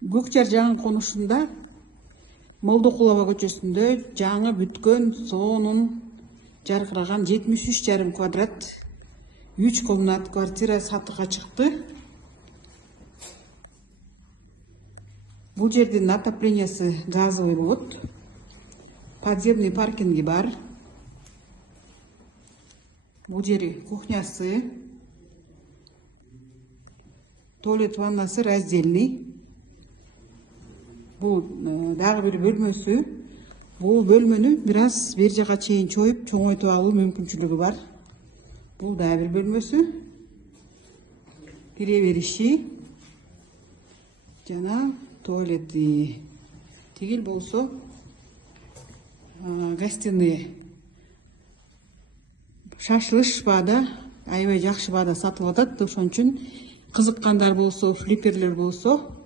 Көкжар жаңы конушунда Молдокулова көчөсүндө жаңы бүткөн сонун жаркыраган 73,5 квадрат 3 комнат квартира сатыга чыкты. Бул жердин отоплениясы газовый болот. Подземный паркинги бар. Бул жери кухнясы, туалет ваннасы раздельный. Бул дагы бир бөлмөсү. Бул бөлмөнү бир аз бер жака чейин чоюп чоңойтуп алуу мүмкүнчүлүгү бар. Бул дагы бир бөлмөсү. Кире бериши жана туалети. Тигил болсо гостиные. Шашылыш баада, аябай жакшы баада сатылып атат. Ошон үчүн кызыккандар болсо, флипперлер болсо